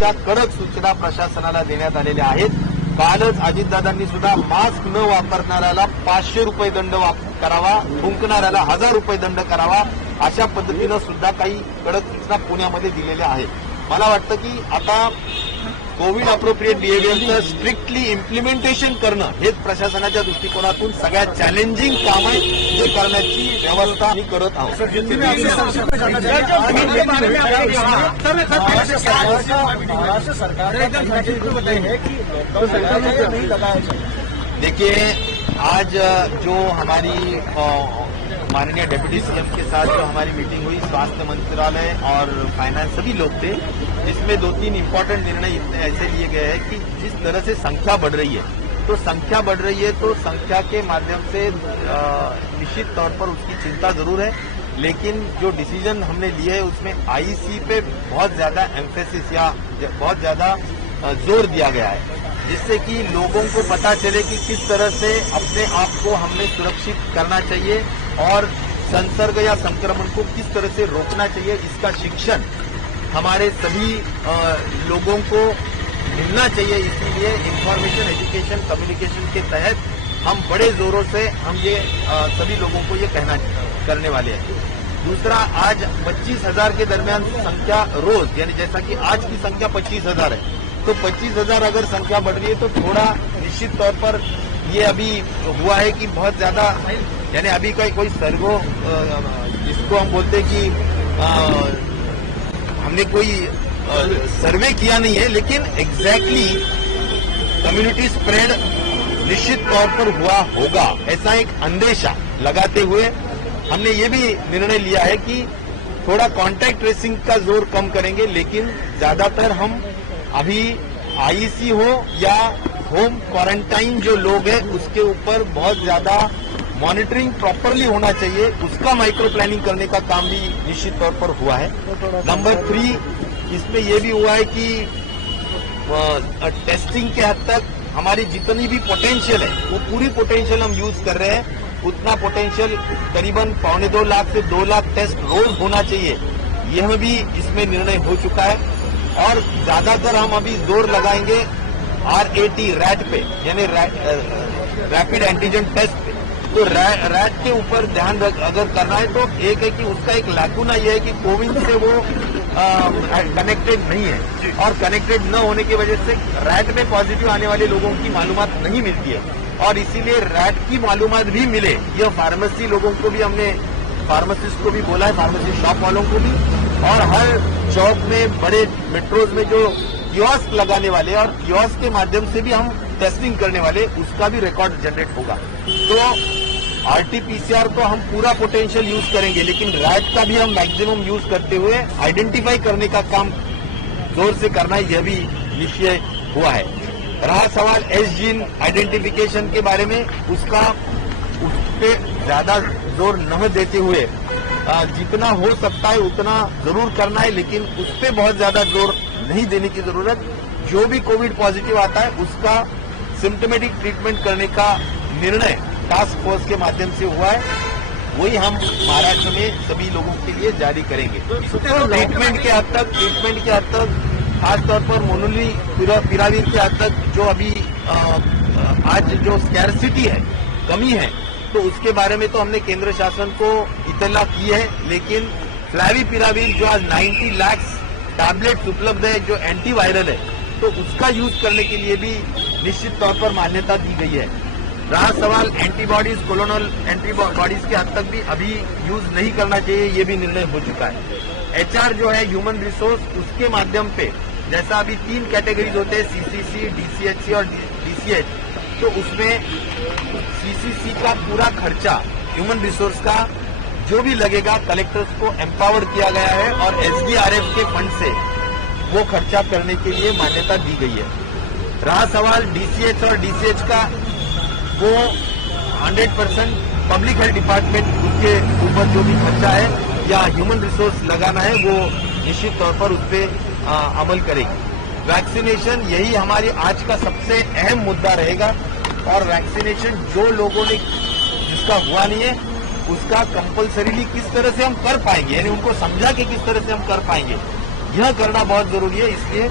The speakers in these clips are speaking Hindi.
त्या कडक सूचना प्रशासनाला देण्यात आलेल्या आहेत। कालच अजितदादांनी सुद्धा मास्क न वापरणाऱ्याला 500 रुपये दंड करावा, थुंकणाऱ्याला 1000 रुपये दंड करावा, अशा पद्धतीनं सुद्धा काही कडक सूचना पुण्यामध्ये दिलेल्या आहेत। मला वाटतं की आता कोविड अप्रोप्रिएट बिहेवियरचं स्ट्रिक्टली इम्प्लिमेंटेशन करणं हेच प्रशासनाच्या दृष्टिकोनातून सगळ्यात चॅलेंजिंग काम आहे, जे करण्याची व्यवस्था आम्ही करत आहोत। देखिए, आज जो हमारी माननीय डिप्टी सीएम के साथ जो हमारी मीटिंग हुई, स्वास्थ्य मंत्रालय और फाइनेंस सभी लोग थे, जिसमें 2-3 इम्पोर्टेंट निर्णय ऐसे लिए गए हैं कि जिस तरह से संख्या बढ़ रही है, तो संख्या बढ़ रही है तो संख्या के माध्यम से निश्चित तौर पर उसकी चिंता जरूर है, लेकिन जो डिसीजन हमने लिए है उसमें आईसी पे बहुत ज्यादा एम्फेसिस या बहुत ज्यादा जोर दिया गया है, जिससे कि लोगों को पता चले कि किस तरह से अपने आप को हमने सुरक्षित करना चाहिए और संसर्ग या संक्रमण को किस तरह से रोकना चाहिए, इसका शिक्षण हमारे सभी लोगों को मिलना चाहिए। इसीलिए इंफॉर्मेशन एजुकेशन कम्युनिकेशन के तहत हम बड़े जोरों से हम ये सभी लोगों को ये कहना करने वाले हैं। दूसरा, आज 25,000 के दरमियान संख्या रोज, यानी जैसा कि आज की संख्या 25,000 है, तो 25,000 अगर संख्या बढ़ रही है तो थोड़ा निश्चित तौर पर ये अभी हुआ है कि बहुत ज्यादा, यानी अभी का कोई सर्वो जिसको हम बोलते हैं कि हमने कोई सर्वे किया नहीं है, लेकिन एग्जैक्टली कम्युनिटी स्प्रेड निश्चित तौर पर हुआ होगा, ऐसा एक अंदेशा लगाते हुए हमने ये भी निर्णय लिया है कि थोड़ा कांटेक्ट ट्रेसिंग का जोर कम करेंगे, लेकिन ज्यादातर हम अभी आईसी हो या होम क्वारंटाइन जो लोग हैं उसके ऊपर बहुत ज्यादा मॉनिटरिंग प्रॉपरली होना चाहिए, उसका माइक्रो प्लानिंग करने का काम भी निश्चित तौर पर हुआ है। नंबर 3, इसमें यह भी हुआ है कि टेस्टिंग के हद तक हमारी जितनी भी पोटेंशियल है वो पूरी पोटेंशियल हम यूज कर रहे हैं। उतना पोटेंशियल करीबन 1.25 लाख से 2 लाख टेस्ट रोज होना चाहिए, यह भी इसमें निर्णय हो चुका है। और ज्यादातर हम अभी जोर लगाएंगे रैट पे, यानी रैपिड एंटीजन टेस्ट पे। तो रैट के ऊपर ध्यान अगर करना है तो एक है कि उसका एक लाकुना यह है कि कोविन से वो कनेक्टेड नहीं है, और कनेक्टेड न होने की वजह से रैट में पॉजिटिव आने वाले लोगों की मालूमात नहीं मिलती है, और इसीलिए रैट की मालूमात भी मिले, यह फार्मेसी लोगों को भी हमने, फार्मासिस्ट को भी बोला है, फार्मेसी शॉप वालों को भी, और हर चौक में बड़े मेट्रोज में जो कियोस्क लगाने वाले और कियोस्क के माध्यम से भी हम टेस्टिंग करने वाले, उसका भी रिकॉर्ड जनरेट होगा। तो आरटीपीसीआर तो हम पूरा पोटेंशियल यूज करेंगे, लेकिन रैट का भी हम मैक्सिमम यूज करते हुए आइडेंटिफाई करने का काम जोर से करना, यह भी निश्चय हुआ है। रहा सवाल एस जीन आइडेंटिफिकेशन के बारे में, उस पे ज्यादा जोर न देते हुए जितना हो सकता है उतना जरूर करना है, लेकिन उस पर बहुत ज्यादा जोर नहीं देने की जरूरत। जो भी कोविड पॉजिटिव आता है उसका सिम्टोमेटिक ट्रीटमेंट करने का निर्णय टास्क फोर्स के माध्यम से हुआ है, वही हम महाराष्ट्र में सभी लोगों के लिए जारी करेंगे। ट्रीटमेंट के हद तक खासतौर पर मोनोली पिरावीर के हद तक जो अभी आज जो स्कैरसिटी है, कमी है, तो उसके बारे में तो हमने केंद्र शासन को इतला की है, लेकिन फ्लैविपिराविर जो आज 90 लाख टैबलेट्स उपलब्ध है जो एंटीवायरल है, तो उसका यूज करने के लिए भी निश्चित तौर पर मान्यता दी गई है। रहा सवाल एंटीबॉडीज, कोलोनल एंटीबॉडीज के हद तक भी अभी यूज नहीं करना चाहिए, ये भी निर्णय हो चुका है। एचआर जो है ह्यूमन रिसोर्स, उसके माध्यम पे जैसा अभी 3 कैटेगरीज होते हैं, सीसीसी, डीसीएचसी और डीसीएच, तो उसमें सीसीसी का पूरा खर्चा ह्यूमन रिसोर्स का जो भी लगेगा कलेक्टर्स को एम्पावर किया गया है, और एसडीआरएफ के फंड से वो खर्चा करने के लिए मान्यता दी गई है। रहा सवाल डीसीएच और डीसीएच का, वो 100% पब्लिक हेल्थ डिपार्टमेंट उसके ऊपर जो भी खर्चा है या ह्यूमन रिसोर्स लगाना है वो निश्चित तौर पर उस पर अमल करेगी। वैक्सीनेशन यही हमारी आज का सबसे अहम मुद्दा रहेगा, और वैक्सीनेशन जो लोगों ने जिसका हुआ नहीं है उसका कंपलसरीली किस तरह से हम कर पाएंगे, यानी उनको समझा के किस तरह से हम कर पाएंगे, यह करना बहुत जरूरी है। इसलिए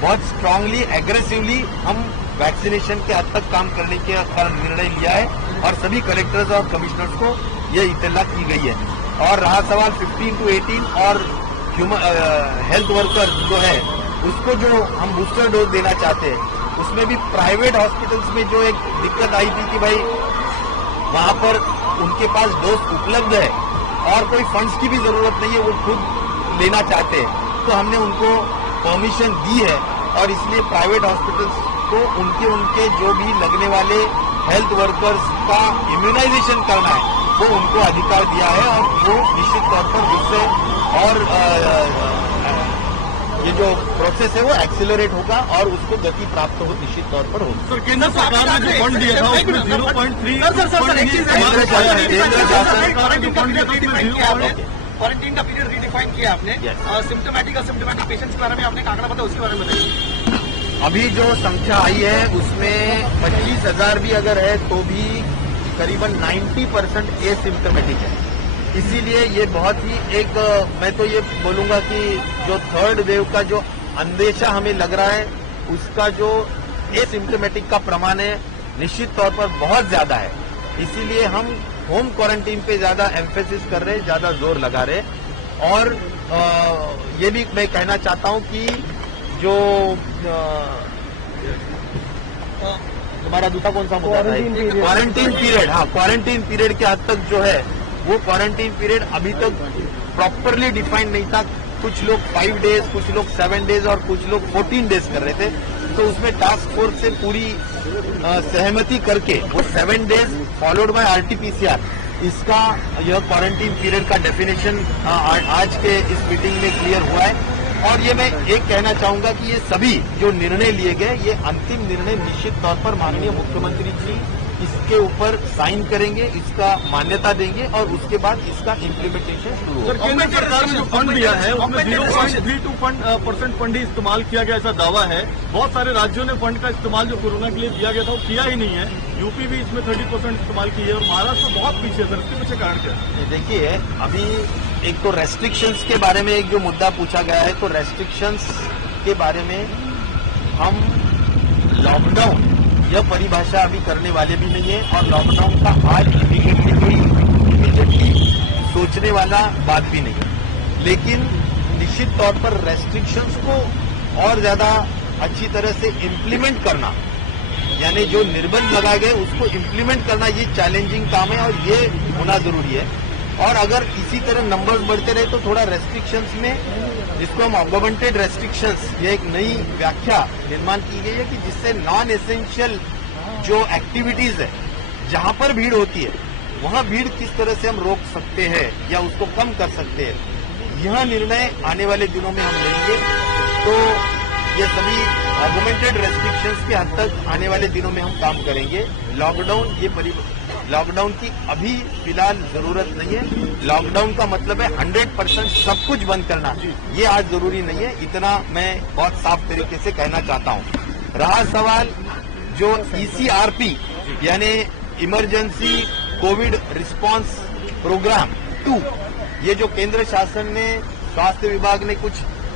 बहुत स्ट्रांगली एग्रेसिवली हम वैक्सीनेशन के हद तक काम करने के निर्णय लिया है और सभी कलेक्टर्स और कमिश्नर्स को यह इत्तला की गई है। और रहा सवाल 15 to 18 और हेल्थ वर्कर जो है उसको जो हम बूस्टर डोज देना चाहते हैं, उसमें भी प्राइवेट हॉस्पिटल्स में जो एक दिक्कत आई थी कि भाई वहां पर उनके पास डोज उपलब्ध है और कोई फंड्स की भी जरूरत नहीं है, वो खुद लेना चाहते हैं, तो हमने उनको परमिशन दी है और इसलिए प्राइवेट हॉस्पिटल्स को उनके जो भी लगने वाले हेल्थ वर्कर्स का इम्यूनाइजेशन करना है वो उनको अधिकार दिया है और वो निश्चित तौर पर उससे और ये जो प्रोसेस है वो एक्सीलरेट होगा और उसको गति प्राप्त हो निश्चित तौर पर होगी। सर, केंद्र सरकार ने जो फंड दिया था उसमें 0.3 क्वारंटीन का पीरियड रीडिफाइन किया आपने, सिम्टोमेटिक असिम्टोमेटिक पेशेंट्स के बारे में आपने आंकड़ा बताया, उसके बारे में बताइए। अभी जो संख्या आई है उसमें 25,000 भी अगर है तो भी करीबन 90% एसिम्टोमेटिक है। इसीलिए ये बहुत ही एक मैं तो ये बोलूंगा कि जो थर्ड वेव का जो अंदेशा हमें लग रहा है उसका जो एसिम्टोमेटिक का प्रमाण है निश्चित तौर पर बहुत ज्यादा है। इसीलिए हम होम क्वारंटीन पे ज्यादा एम्फेसिस कर रहे हैं, ज्यादा जोर लगा रहे हैं। और ये भी मैं कहना चाहता हूं कि जो तुम्हारा दूसरा कौन सा मुद्दा था? क्वारंटीन पीरियड, हाँ, क्वारंटीन पीरियड के हद तक जो है वो क्वारंटीन पीरियड अभी तक प्रॉपरली डिफाइंड नहीं था। कुछ लोग 5 डेज, कुछ लोग 7 डेज और कुछ लोग 14 डेज कर रहे थे, तो उसमें टास्क फोर्स से पूरी सहमति करके वो 7 डेज फॉलोड बाय आरटीपीसीआर, इसका यह क्वारंटीन पीरियड का डेफिनेशन आज के इस मीटिंग में क्लियर हुआ है। और ये मैं एक कहना चाहूंगा कि ये सभी जो निर्णय लिए गए, ये अंतिम निर्णय निश्चित तौर पर माननीय मुख्यमंत्री जी इसके ऊपर साइन करेंगे, इसका मान्यता देंगे और उसके बाद इसका इम्प्लीमेंटेशन शुरू होगा। सर, केंद्र सरकार ने जो फंड दिया है उसमें 0.32% फंड ही इस्तेमाल किया गया, ऐसा दावा है। बहुत सारे राज्यों ने फंड का इस्तेमाल जो कोरोना के लिए दिया गया था वो किया ही नहीं है। यूपी भी इसमें 30% इस्तेमाल की है और महाराष्ट्र बहुत पीछे है। सर, इसके पीछे कारण क्या है? देखिए, अभी एक तो रेस्ट्रिक्शंस के बारे में एक जो मुद्दा पूछा गया है, तो रेस्ट्रिक्शंस के बारे में हम लॉकडाउन यह परिभाषा अभी करने वाले भी नहीं है और लॉकडाउन का आज इमीडिएटली सोचने वाला बात भी नहीं है। लेकिन निश्चित तौर पर रेस्ट्रिक्शंस को और ज्यादा अच्छी तरह से इम्प्लीमेंट करना, यानी जो निर्बंध लगाए गए उसको इम्प्लीमेंट करना, ये चैलेंजिंग काम है और ये होना जरूरी है। और अगर इसी तरह नंबर्स बढ़ते रहे तो थोड़ा रेस्ट्रिक्शंस में, जिसको हम ऑगमेंटेड रेस्ट्रिक्शंस, ये एक नई व्याख्या निर्माण की गई है कि जिससे नॉन एसेंशियल जो एक्टिविटीज है, जहां पर भीड़ होती है वहां भीड़ किस तरह से हम रोक सकते हैं या उसको कम कर सकते हैं, यह निर्णय आने वाले दिनों में हम लेंगे। तो ये सभी ऑगमेंटेड रेस्ट्रिक्शंस के हद तक आने वाले दिनों में हम काम करेंगे। लॉकडाउन की अभी फिलहाल जरूरत नहीं है। लॉकडाउन का मतलब है 100% सब कुछ बंद करना, ये आज जरूरी नहीं है। इतना मैं बहुत साफ तरीके से कहना चाहता हूं। रहा सवाल जो ECRP यानी इमरजेंसी कोविड रिस्पांस प्रोग्राम 2, ये जो केंद्र शासन ने, स्वास्थ्य विभाग ने कुछ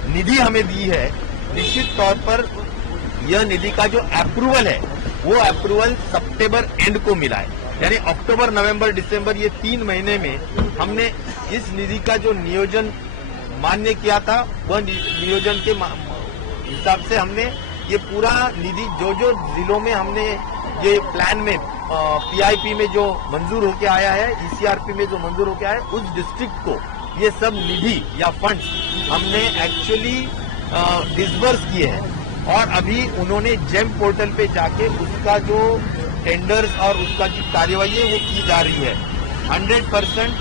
निधि हमें दी है, निश्चित तौर पर यह निधि का जो अप्रूवल है वो अप्रूवल सितंबर एंड को मिला है। यानी अक्टूबर, नवंबर, दिसंबर, ये 3 महीने में हमने इस निधि का जो नियोजन मान्य किया था, वह नियोजन के हिसाब से हमने ये पूरा निधि जो जिलों में हमने ये प्लान में PIP में जो मंजूर होके आया है, ECRP में जो मंजूर होके आया है, उस डिस्ट्रिक्ट को ये सब निधि या फंड्स हमने एक्चुअली डिसबर्स किए हैं। और अभी उन्होंने जेम पोर्टल पे जाके उसका जो टेंडर्स और उसका जो कार्यवाही है वो की जा रही है। 100%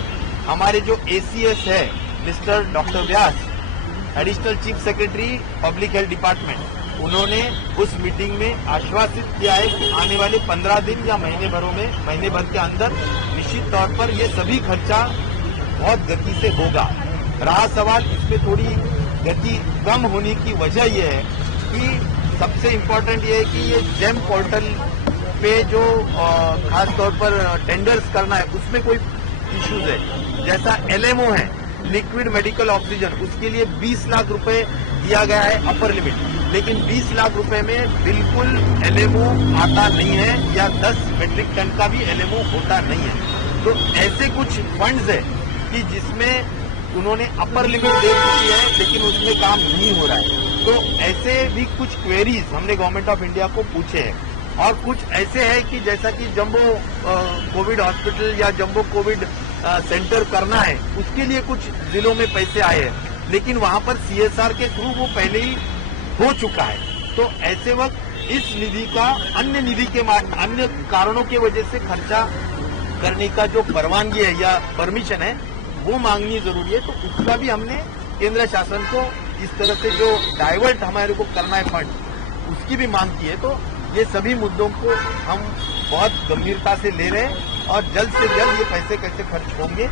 हमारे जो ACS है mister doctor Vyas, additional chief secretary public health department, उन्होंने उस मीटिंग में आश्वासित किया है कि आने वाले 15 दिन या महीने भर के अंदर निश्चित तौर पर ये सभी खर्चा बहुत गति से होगा। रहा सवाल इसमें थोड़ी गति कम होने की वजह यह है कि सबसे इम्पोर्टेंट ये है कि ये जेम पोर्टल पे जो खास तौर पर टेंडर्स करना है उसमें कोई इश्यूज है। जैसा LMO है, लिक्विड मेडिकल ऑक्सीजन, उसके लिए 20 लाख रुपए दिया गया है अपर लिमिट, लेकिन 20 लाख रुपए में बिल्कुल एलएमओ आता नहीं है या 10 मेट्रिक टन का भी एलएमओ होता नहीं है। तो ऐसे कुछ फंड्स है कि जिसमें उन्होंने अपर लिमिट दे दी है लेकिन उसमें काम नहीं हो रहा है। तो ऐसे भी कुछ क्वेरीज हमने गवर्नमेंट ऑफ इंडिया को पूछे हैं, और कुछ ऐसे है कि जैसा कि जंबो कोविड हॉस्पिटल या जंबो कोविड सेंटर करना है, उसके लिए कुछ जिलों में पैसे आए हैं, लेकिन वहां पर सीएसआर के थ्रू वो पहले ही हो चुका है। तो ऐसे वक्त इस निधि का अन्य कारणों की वजह से खर्चा करने का जो परवानगी है या परमिशन है वो मांगनी जरूरी है। तो उसका भी हमने केंद्र शासन को इस तरह से जो डाइवर्ट हमारे को करना है फंड, उसकी भी मांग की है। तो ये सभी मुद्दों को हम बहुत गंभीरता से ले रहे हैं और जल्द से जल्द ये पैसे कैसे खर्च होंगे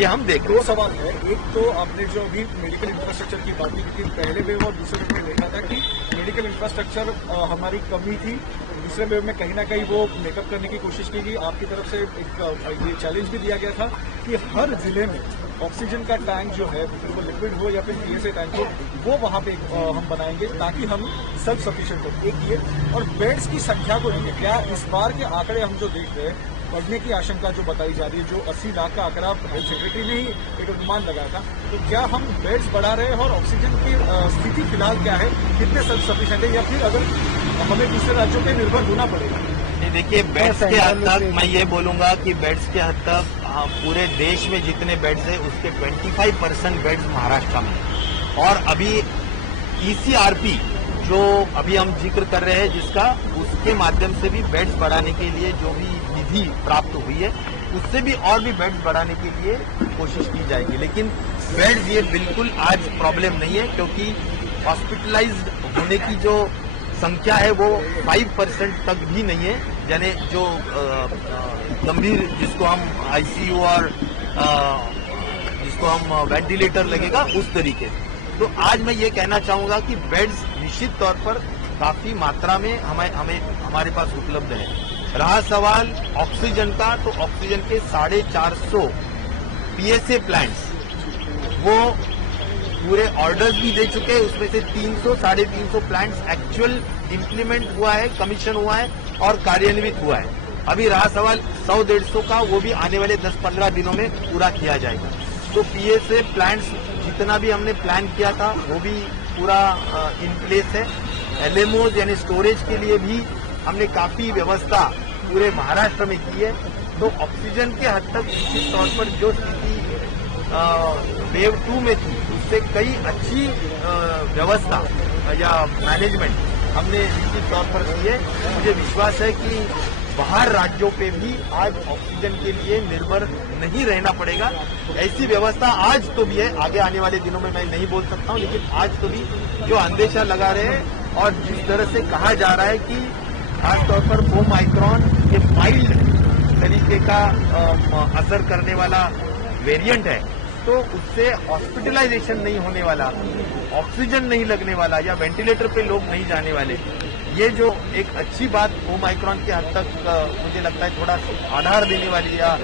ये हम देख रहे हैं। दो सवाल है, एक तो आपने जो अभी मेडिकल इंफ्रास्ट्रक्चर की बात की थी पहले वेव और दूसरे वेव में देखा था कि मेडिकल इंफ्रास्ट्रक्चर हमारी कमी थी, दूसरे वेव में कहीं ना कहीं वो मेकअप करने की कोशिश की गई। आपकी तरफ से एक ये चैलेंज भी दिया गया था कि हर जिले में ऑक्सीजन का टैंक जो है, फिर वो लिक्विड हो या फिर पीएसए टैंक हो, वो वहाँ पे हम बनाएंगे ताकि हम सेल्फ सफिशिएंट हो। एक ये, और बेड्स की संख्या को लेकर क्या इस बार के आंकड़े हम जो देख रहे हैं, बढ़ने की आशंका जो बताई जा रही है, जो 80 लाख का आंकड़ा हेल्थ सेक्रेटरी ने ही एक अनुमान लगाया था, तो क्या हम बेड्स बढ़ा रहे हैं और ऑक्सीजन की स्थिति फिलहाल क्या है, कितने सेल्फ सफिशिएंट है, या फिर अगर हमें दूसरे राज्यों पे निर्भर होना पड़ेगा? देखिए, बेड्स के हद तक मैं ये बोलूंगा कि बेड्स के हद तक पूरे देश में जितने बेड्स है उसके 25% बेड्स महाराष्ट्र में है। और अभी ईसीआरपी जो अभी हम जिक्र कर रहे हैं जिसका, उसके माध्यम से भी बेड्स बढ़ाने के लिए जो भी निधि प्राप्त हुई है उससे भी और भी बेड्स बढ़ाने के लिए कोशिश की जाएगी। लेकिन बेड्स ये बिल्कुल आज प्रॉब्लम नहीं है, क्योंकि हॉस्पिटलाइज्ड होने की जो संख्या है वो 5% तक भी नहीं है, यानी जो गंभीर जिसको हम आईसीयू और जिसको हम वेंटिलेटर लगेगा उस तरीके। तो आज मैं ये कहना चाहूंगा कि बेड्स निश्चित तौर पर काफी मात्रा में हमारे पास उपलब्ध है। रहा सवाल ऑक्सीजन का, तो ऑक्सीजन के 450 पीएसए प्लांट्स वो पूरे ऑर्डर्स भी दे चुके हैं, उसमें से 300-350 प्लांट्स एक्चुअल इम्प्लीमेंट हुआ है, कमीशन हुआ है और कार्यान्वित हुआ है। अभी रहा सवाल 100-150 का, वो भी आने वाले 10-15 दिनों में पूरा किया जाएगा। तो पीएसए प्लांट्स जितना भी हमने प्लान किया था वो भी पूरा इन प्लेस है। एलएमओज यानी स्टोरेज के लिए भी हमने काफी व्यवस्था पूरे महाराष्ट्र में की है। तो ऑक्सीजन के हद तक निश्चित तौर पर जो स्थिति वेव 2 में थी उससे कई अच्छी व्यवस्था या मैनेजमेंट हमने निश्चित तौर पर की है। मुझे विश्वास है कि बाहर राज्यों पे भी आज ऑक्सीजन के लिए निर्भर नहीं रहना पड़ेगा। ऐसी व्यवस्था आज तो भी है, आगे आने वाले दिनों में मैं नहीं बोल सकता हूं, लेकिन आज तो भी जो अंदेशा लगा रहे हैं और जिस तरह से कहा जा रहा है कि खासतौर पर ओमाइक्रॉन ये माइल्ड तरीके का असर करने वाला वेरिएंट है, तो उससे हॉस्पिटलाइजेशन नहीं होने वाला, ऑक्सीजन नहीं लगने वाला या वेंटिलेटर पे लोग नहीं जाने वाले, ये जो एक अच्छी बात ओमाइक्रॉन के हद तक मुझे लगता है थोड़ा आधार देने वाली या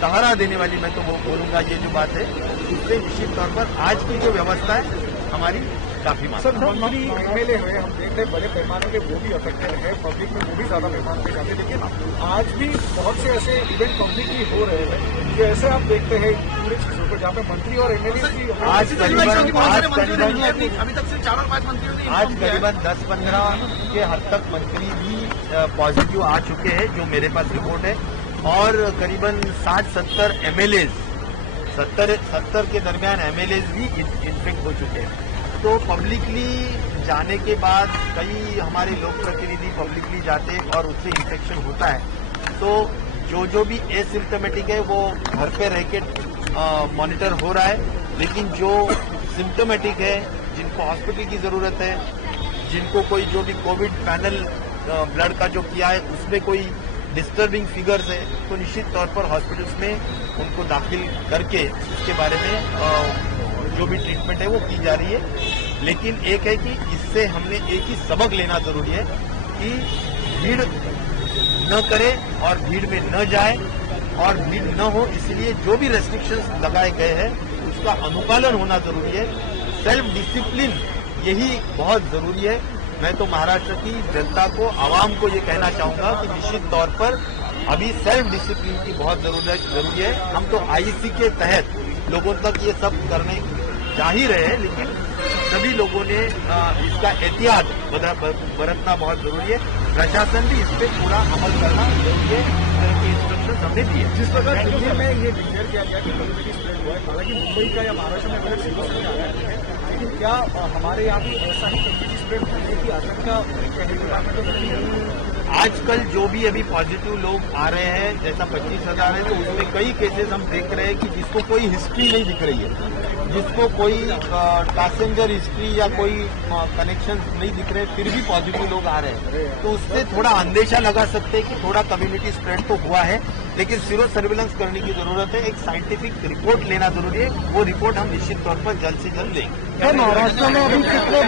सहारा देने वाली, मैं तो वो बोलूंगा ये जो बात है, उससे निश्चित तौर पर आज की जो व्यवस्था है हमारी काफी सर, मंत्री एमएलए हुए, हम देख रहे हैं बड़े पैमाने पे वो भी अफेक्टेड है, पब्लिक में वो भी ज्यादा पैमाने पे जाते हैं, लेकिन आज भी बहुत से ऐसे इवेंट पब्लिकली हो रहे हैं कि ऐसे आप देखते हैं पूरे चीजों पर जहाँ पे मंत्री और एमएलए की आज करीबन अभी तक सिर्फ 4 और 5 मंत्रियों ने आज करीबन 10-15 के हद तक मंत्री भी पॉजिटिव आ चुके हैं जो मेरे पास रिपोर्ट है, और करीबन 60-70 एमएलएज 70 के दरमियान एमएलएज भी इन्फेक्ट हो चुके हैं। तो पब्लिकली जाने के बाद कई हमारे लोक प्रतिनिधि पब्लिकली जाते हैं और उससे इन्फेक्शन होता है। तो जो भी एसिम्टोमेटिक है वो घर पे रह के मॉनिटर हो रहा है, लेकिन जो सिम्टोमेटिक है, जिनको हॉस्पिटल की जरूरत है, जिनको कोई जो भी कोविड पैनल ब्लड का जो किया है उसमें कोई डिस्टर्बिंग फिगर्स है, तो निश्चित तौर पर हॉस्पिटल्स में उनको दाखिल करके उसके बारे में जो भी ट्रीटमेंट है वो की जा रही है। लेकिन एक है कि इससे हमने एक ही सबक लेना जरूरी है कि भीड़ न करे और भीड़ में न जाए और भीड़ न हो, इसलिए जो भी रेस्ट्रिक्शंस लगाए गए हैं उसका अनुपालन होना जरूरी है। सेल्फ डिसिप्लिन यही बहुत जरूरी है। मैं तो महाराष्ट्र की जनता को, आवाम को ये कहना चाहूंगा कि निश्चित तौर पर अभी सेल्फ डिसिप्लिन की बहुत जरूरी है। हम तो आईसी के तहत लोगों तक ये सब करने जा ही रहे हैं, लेकिन सभी लोगों ने इसका एहतियात बरतना बहुत जरूरी है। प्रशासन भी इस पर पूरा अमल करना जरूरी है। इस तरह के इंस्ट्रक्शन हमने दिए। जिस प्रकार दिल्ली में ये डिक्लेयर किया गया कि कम्युनिटी स्प्रेड हुआ है, हालांकि मुंबई का या महाराष्ट्र में अलग सिटी से आ रहा है, लेकिन क्या हमारे यहाँ भी ऐसा ही कम्युनिटी स्प्रेड होने की आशंका आजकल जो भी अभी पॉजिटिव लोग आ रहे हैं, जैसा 25,000 है, तो उसमें कई केसेस हम देख रहे हैं कि जिसको कोई हिस्ट्री नहीं दिख रही है, जिसको कोई पैसेंजर हिस्ट्री या कोई कनेक्शन नहीं दिख रहे, फिर भी पॉजिटिव लोग आ रहे हैं। तो उससे थोड़ा अंदेशा लगा सकते हैं कि थोड़ा कम्युनिटी स्प्रेड तो हुआ है, लेकिन सीरो सर्विलेंस करने की जरूरत है। एक साइंटिफिक रिपोर्ट लेना जरूरी है। वो रिपोर्ट हम निश्चित तौर पर जल्द से जल्द लेंगे। महाराष्ट्र में अभी कितने